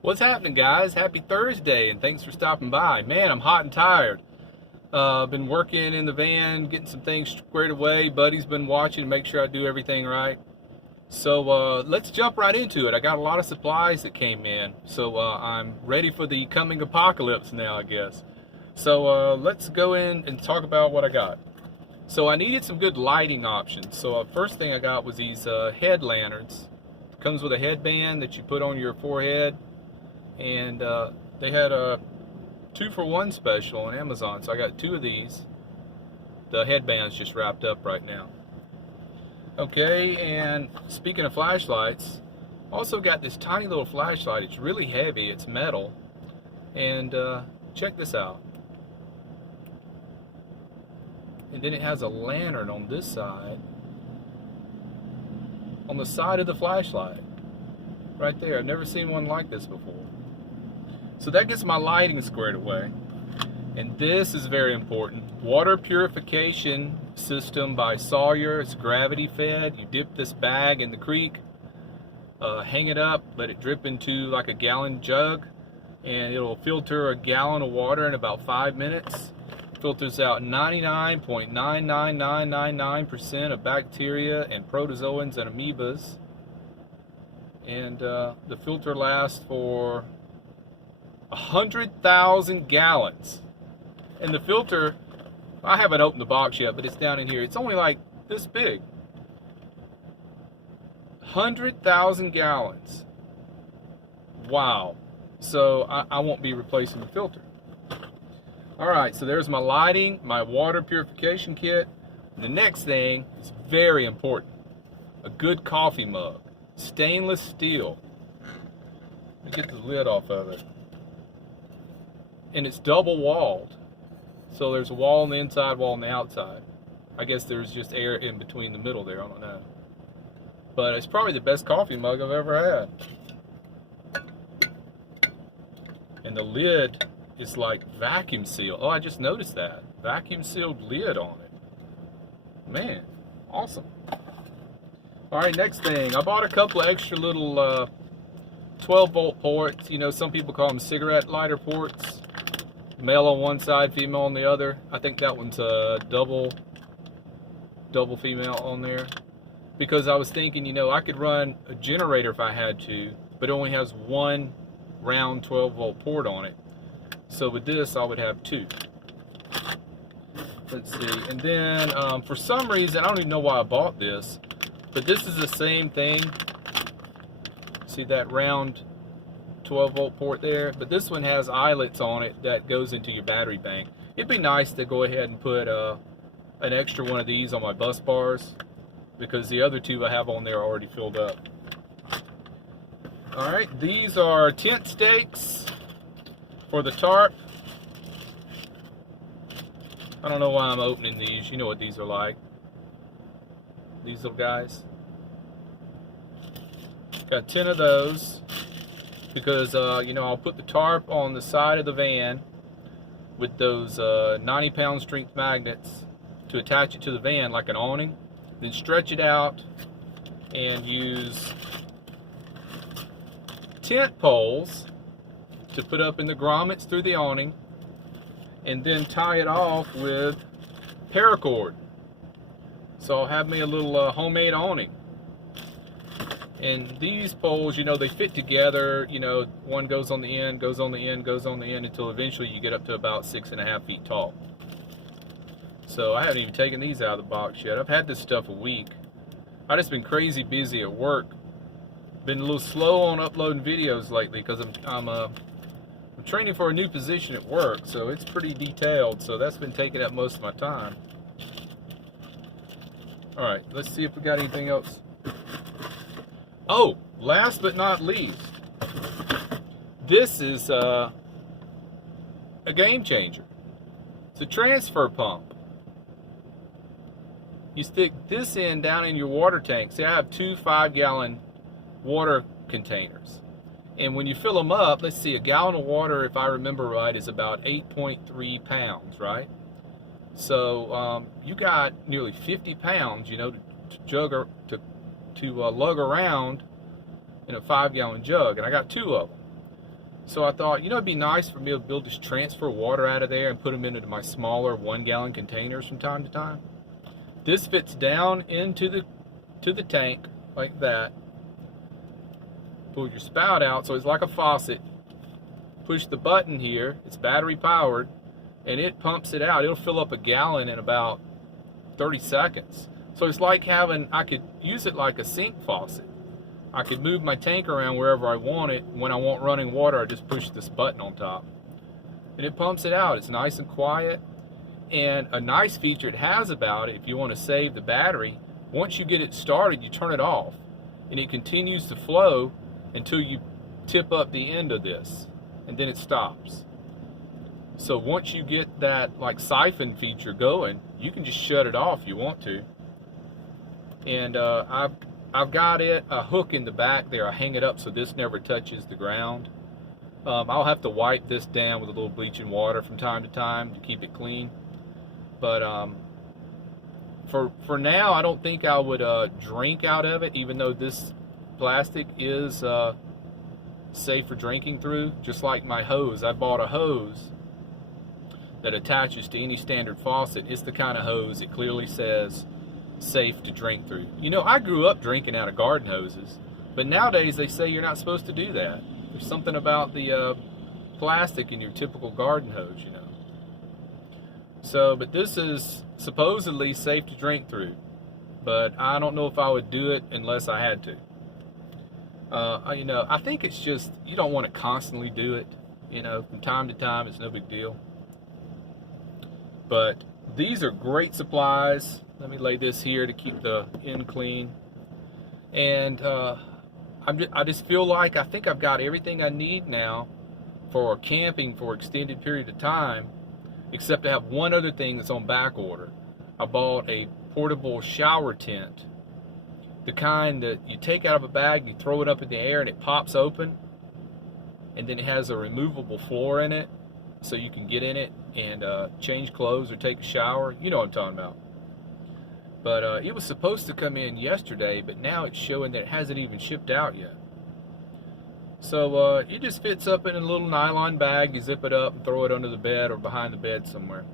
What's happening, guys? Happy Thursday, and thanks for stopping by. Man, I'm hot and tired. Been working in the van, getting some things squared away. Buddy's been watching to make sure I do everything right. So let's jump right into it. I got a lot of supplies that came in, so I'm ready for the coming apocalypse now, I guess. So let's go in and talk about what I got. So I needed some good lighting options. So first thing I got was these head lanterns. It comes with a headband that you put on your forehead. And they had a 2-for-1 special on Amazon, so I got 2 of these. The headband's just wrapped up right now. Okay, and speaking of flashlights, also got this tiny little flashlight. It's really heavy, it's metal, and check this out. And then it has a lantern on this side, on the side of the flashlight, right there. I've never seen one like this before. So that gets my lighting squared away. And this is very important. Water purification system by Sawyer. It's gravity fed. You dip this bag in the creek, hang it up, let it drip into like a gallon jug, and it'll filter a gallon of water in about 5 minutes. Filters out 99.99999% of bacteria and protozoans and amoebas. And the filter lasts for 100,000 gallons. And the filter, I haven't opened the box yet, but it's down in here. It's only like this big. 100,000 gallons. Wow. So I won't be replacing the filter. Alright, so there's my lighting, my water purification kit. And the next thing is very important. A good coffee mug. Stainless steel. Let me get the lid off of it. And it's double walled. So there's a wall on the inside, wall on the outside. I guess there's just air in between the middle there, I don't know. But it's probably the best coffee mug I've ever had. And the lid is like vacuum sealed. Oh, I just noticed that. Vacuum sealed lid on it. Man, awesome. Alright, next thing. I bought a couple of extra little 12-volt ports. You know, some people call them cigarette lighter ports. Male on one side, female on the other. I think that one's a double female on there. Because I was thinking, you know, I could run a generator if I had to, but it only has one round 12-volt port on it. So with this, I would have 2. Let's see. And then, for some reason, I don't even know why I bought this, but this is the same thing. See that round 12-volt port there? But this one has eyelets on it that goes into your battery bank. It'd be nice to go ahead and put an extra one of these on my bus bars, because the other 2 I have on there are already filled up. Alright, these are tent stakes for the tarp. I don't know why I'm opening these. You know what these are like. These little guys. Got 10 of those. Because, you know, I'll put the tarp on the side of the van with those 90-pound strength magnets to attach it to the van like an awning. Then stretch it out and use tent poles to put up in the grommets through the awning, and then tie it off with paracord. So I'll have me a little homemade awning. And these poles, you know, they fit together. You know, one goes on the end, goes on the end, goes on the end, until eventually you get up to about 6.5 feet tall. So I haven't even taken these out of the box yet. I've had this stuff a week. I've just been crazy busy at work. Been a little slow on uploading videos lately because I'm training for a new position at work, so it's pretty detailed. So that's been taking up most of my time. All right, let's see if we got anything else. Oh, last but not least, this is a game changer. It's a transfer pump. You stick this in down in your water tank. See, I have 2 5-gallon water containers. And when you fill them up, let's see, a gallon of water, if I remember right, is about 8.3 pounds, right? So you got nearly 50 pounds, you know, to lug around in a 5-gallon jug, and I got 2 of them. So I thought, it'd be nice for me to be able to just transfer water out of there and put them into my smaller 1-gallon containers from time to time. This fits down into the tank like that. Pull your spout out, so it's like a faucet. Push the button here, it's battery powered, and it pumps it out. It'll fill up a gallon in about 30 seconds. So it's like I could use it like a sink faucet. I could move my tank around wherever I want it. When I want running water, I just push this button on top. And it pumps it out. It's nice and quiet. And a nice feature it has about it, if you want to save the battery, once you get it started, you turn it off. And it continues to flow until you tip up the end of this. And then it stops. So once you get that like siphon feature going, you can just shut it off if you want to. And I've got a hook in the back there. I hang it up so this never touches the ground. I'll have to wipe this down with a little bleaching water from time to time to keep it clean. But for now, I don't think I would drink out of it, even though this plastic is safe for drinking through. Just like my hose, I bought a hose that attaches to any standard faucet. It's the kind of hose it clearly says safe to drink through. I grew up drinking out of garden hoses, but nowadays they say you're not supposed to do that. There's something about the plastic in your typical garden hose, So, but this is supposedly safe to drink through, but I don't know if I would do it unless I had to. I think it's just, you don't want to constantly do it. From time to time, it's no big deal. But these are great supplies. Let me lay this here to keep the end clean. And I just feel like I think I've got everything I need now for camping for an extended period of time, except to have one other thing that's on back order. I bought a portable shower tent, the kind that you take out of a bag, you throw it up in the air and it pops open, and then it has a removable floor in it, so you can get in it and change clothes or take a shower. You know what I'm talking about. But it was supposed to come in yesterday, but now it's showing that it hasn't even shipped out yet. So it just fits up in a little nylon bag. You zip it up and throw it under the bed or behind the bed somewhere.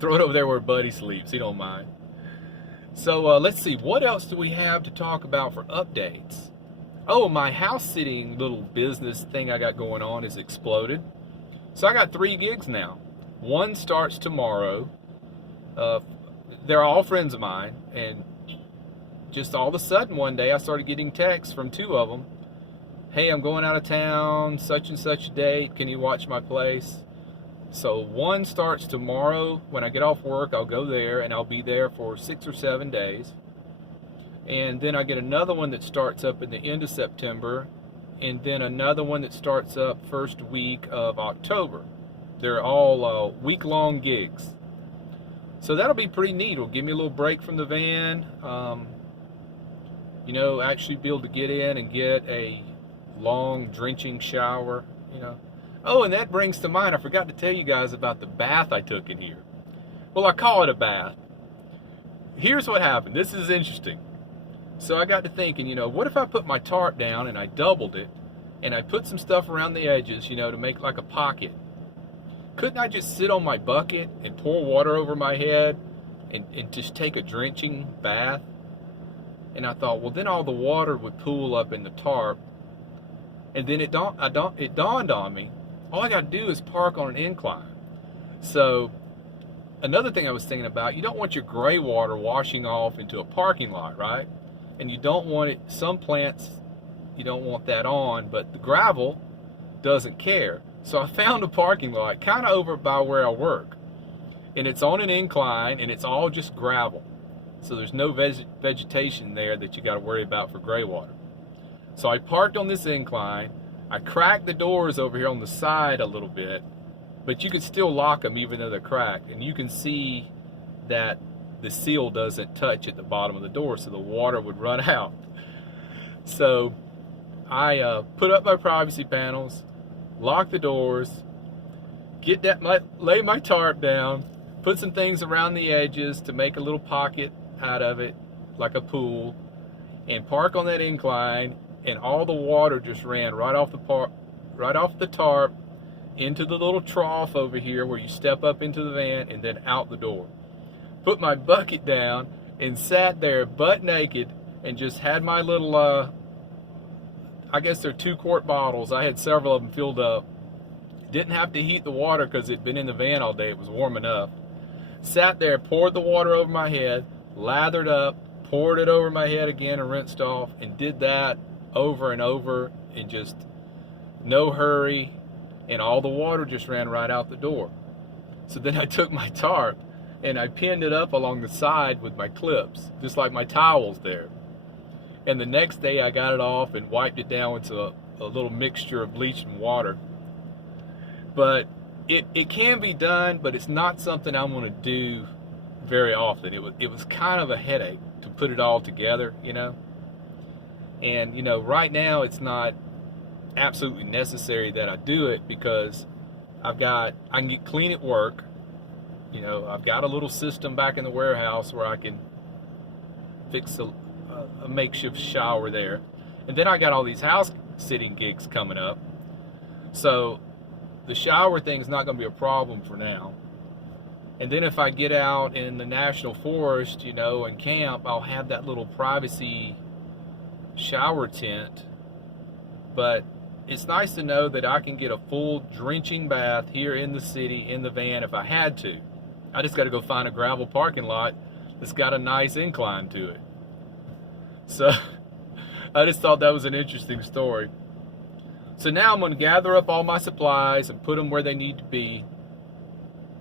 Throw it over there where Buddy sleeps. He don't mind. So let's see. What else do we have to talk about for updates? Oh, my house sitting little business thing I got going on has exploded. So I got 3 gigs now. One starts tomorrow. They're all friends of mine, and just all of a sudden one day I started getting texts from 2 of them. Hey, I'm going out of town, such and such date, can you watch my place? So one starts tomorrow. When I get off work, I'll go there, and I'll be there for 6 or 7 days. And then I get another one that starts up at the end of September, and then another one that starts up first week of October. They're all week-long gigs. So that'll be pretty neat. It'll give me a little break from the van. Actually be able to get in and get a long drenching shower. Oh, and that brings to mind, I forgot to tell you guys about the bath I took in here. Well, I call it a bath. Here's what happened. This is interesting. So I got to thinking, what if I put my tarp down and I doubled it, and I put some stuff around the edges, to make like a pocket? Couldn't I just sit on my bucket and pour water over my head and just take a drenching bath? And I thought, well, then all the water would pool up in the tarp. And then it dawned on me, all I got to do is park on an incline. So another thing I was thinking about, you don't want your gray water washing off into a parking lot, right? And you don't want it, some plants, you don't want that on, but the gravel doesn't care. So I found a parking lot kind of over by where I work, and it's on an incline, and it's all just gravel. So there's no vegetation there that you got to worry about for gray water. So I parked on this incline. I cracked the doors over here on the side a little bit, but you can still lock them even though they're cracked, and you can see that the seal doesn't touch at the bottom of the door, so the water would run out. So I put up my privacy panels, lock the doors, lay my tarp down, put some things around the edges to make a little pocket out of it, like a pool, and park on that incline, and all the water just ran right off the right off the tarp into the little trough over here where you step up into the van and then out the door. Put my bucket down and sat there butt naked and just had my little, I guess they're 2-quart bottles. I had several of them filled up. Didn't have to heat the water because it'd been in the van all day. It was warm enough. Sat there, poured the water over my head, lathered up, poured it over my head again and rinsed off, and did that over and over in just no hurry, and all the water just ran right out the door. So then I took my tarp and I pinned it up along the side with my clips, just like my towels there. And the next day I got it off and wiped it down with a little mixture of bleach and water. But it can be done, but it's not something I'm going to do very often. It was kind of a headache to put it all together, you know. And, you know, right now it's not absolutely necessary that I do it because I can get clean at work. You know, I've got a little system back in the warehouse where I can fix a makeshift shower there. And then I got all these house sitting gigs coming up. So the shower thing's not going to be a problem for now. And then if I get out in the national forest, you know, and camp, I'll have that little privacy shower tent. But it's nice to know that I can get a full drenching bath here in the city, in the van, if I had to. I just got to go find a gravel parking lot that's got a nice incline to it. So I just thought that was an interesting story. So now I'm going to gather up all my supplies and put them where they need to be,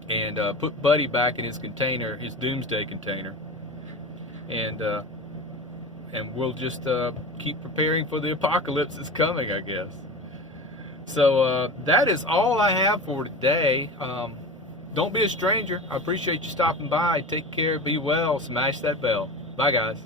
and put Buddy back in his container, his doomsday container, and we'll just keep preparing for the apocalypse that's coming, I guess. So that is all I have for today. Don't be a stranger. I appreciate you stopping by. Take care. Be well. Smash that bell. Bye, guys.